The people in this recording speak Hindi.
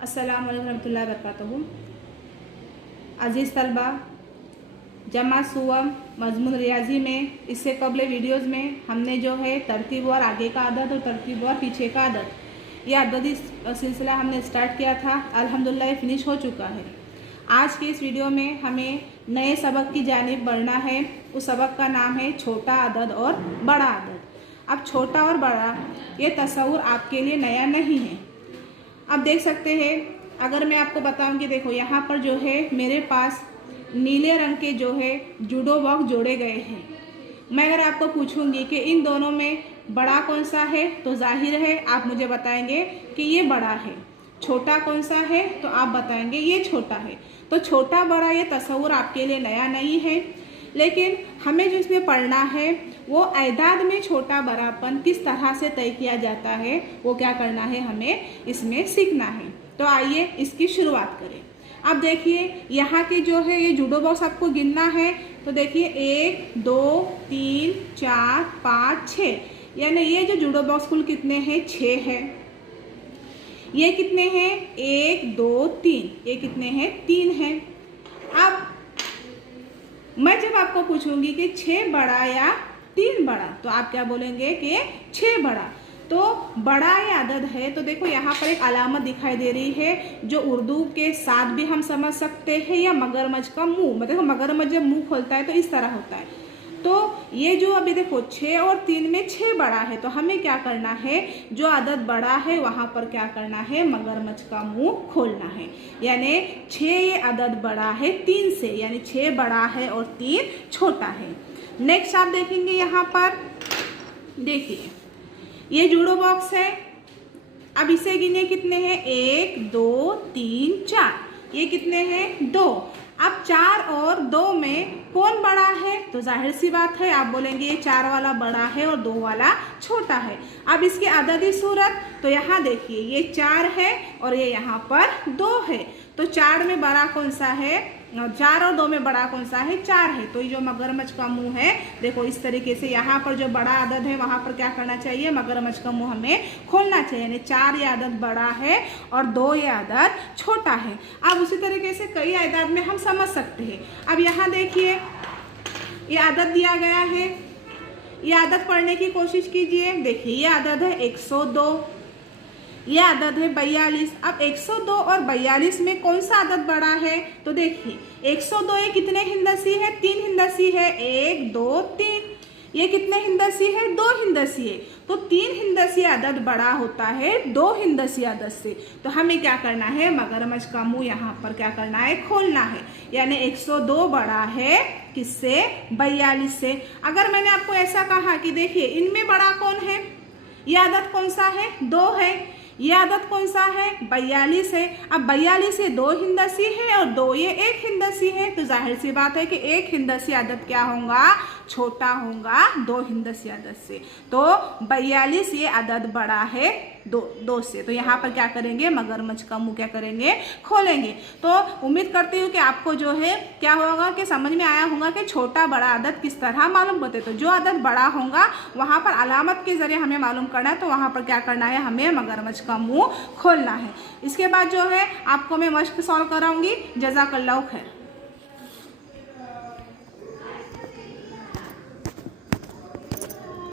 अस्सलाम वालेकुम रहमतुल्लाहि व बरकातहू। अज़ीज़ तलबा, जमा सुवम मज़मून रियाजी में इससे कबले वीडियोज़ में हमने जो है तरतीब और आगे का अदद और तरतीब और पीछे का अदद यह अददी सिलसिला हमने स्टार्ट किया था। अल्हम्दुलिल्लाह ये फिनिश हो चुका है। आज के इस वीडियो में हमें नए सबक की जानिब बढ़ना है। उस सबक का नाम है छोटा अदद और बड़ा अदद। अब छोटा और बड़ा ये तस्वुर आपके लिए नया नहीं है। अब देख सकते हैं, अगर मैं आपको बताऊं कि देखो यहाँ पर जो है मेरे पास नीले रंग के जो है जूडो बॉक्स जोड़े गए हैं। मैं अगर आपको पूछूंगी कि इन दोनों में बड़ा कौन सा है तो जाहिर है आप मुझे बताएंगे कि ये बड़ा है। छोटा कौन सा है तो आप बताएंगे ये छोटा है। तो छोटा बड़ा ये तस्वुर आपके लिए नया नहीं है, लेकिन हमें जो इसमें पढ़ना है वो एदाद में छोटा बड़ापन किस तरह से तय किया जाता है वो क्या करना है, हमें इसमें सीखना है। तो आइए इसकी शुरुआत करें। अब देखिए यहाँ के जो है ये जूडो बॉक्स आपको गिनना है। तो देखिए 1 2 3 4 5 6, यानी ये जो जूडो बॉक्स कुल कितने हैं, 6 है। ये कितने हैं, 1 2 3, ये कितने हैं, 3 है। अब मैं जब आपको पूछूंगी कि 6 बड़ा या 3 बड़ा तो आप क्या बोलेंगे कि 6 बड़ा। तो बड़ा ये अदद है। तो देखो यहाँ पर एक अलामत दिखाई दे रही है जो उर्दू के साथ भी हम समझ सकते हैं, या मगरमच्छ का मुंह, मतलब मगरमच्छ जब मुंह खोलता है तो इस तरह होता है। तो ये जो अभी देखो 6 और 3 में 6 बड़ा है, तो हमें क्या करना है, जो अदद बड़ा है वहाँ पर क्या करना है, मगरमच्छ का मुंह खोलना है। यानी 6 ये अदद बड़ा है 3 से, यानी 6 बड़ा है और 3 छोटा है। नेक्स्ट आप देखेंगे यहाँ पर, देखिए ये जूडो बॉक्स है। अब इसे गिने कितने हैं, 1 2 3 4, ये कितने हैं, 2। अब 4 और 2 में कौन बड़ा है, तो जाहिर सी बात है आप बोलेंगे ये 4 वाला बड़ा है और 2 वाला छोटा है। अब इसकी अददी सूरत, तो यहाँ देखिए ये 4 है और ये यहाँ पर 2 है। तो 4 में बड़ा कौन सा है, 4 और 2 में बड़ा कौन सा है, 4 है। तो ये जो मगरमच्छ का मुंह है, देखो इस तरीके से यहाँ पर जो बड़ा अदद है वहाँ पर क्या करना चाहिए, मगरमच्छ का मुंह हमें खोलना चाहिए। यानी 4 ये अदद बड़ा है और 2 ये अदद छोटा है। अब उसी तरीके से कई अदद में हम समझ सकते हैं। अब यहाँ देखिए ये अदद दिया गया है, ये अदद पढ़ने की कोशिश कीजिए। देखिए ये अदद है 102, यह अदद है 42। अब 102 और 42 में कौन सा अदद बड़ा है, तो देखिए 102 ये कितने हिंदसी है, 3 हिंदसी है, 1 2 3। ये कितने हिंदसी है, 2 हिंदसी है। तो 3 हिंदसी अदद बड़ा होता है 2 हिंदसी अदद से। तो हमें क्या करना है, मगरमच्छ का मुंह यहाँ पर क्या करना है, खोलना है। यानी 102 बड़ा है किससे, 42 से। अगर मैंने आपको ऐसा कहा कि देखिए इनमें बड़ा कौन है, यह अदद कौन सा है, 2 है। यह अदद कौन सा है, 42 है। अब 42 से 2 हिंदसी है और 2 ये 1 हिंदसी है। तो जाहिर सी बात है कि 1 हिंदसी अदद क्या होगा, छोटा होगा 2 हिंदसी अदद से। तो 42 ये अदद बड़ा है 2 से। तो यहाँ पर क्या करेंगे, मगरमच्छ का मुंह क्या करेंगे, खोलेंगे। तो उम्मीद करती हूँ कि आपको जो है क्या होगा कि समझ में आया होगा कि छोटा बड़ा अदद किस तरह मालूम होते। तो जो अदद बड़ा होगा वहाँ पर अलामत के जरिए हमें मालूम करना है। तो वहाँ पर क्या करना है, हमें मगरमच्छ का मुंह खोलना है। इसके बाद जो है आपको मैं मश्क सॉल्व कराऊंगी। जज़ाकल्लाहु खैर।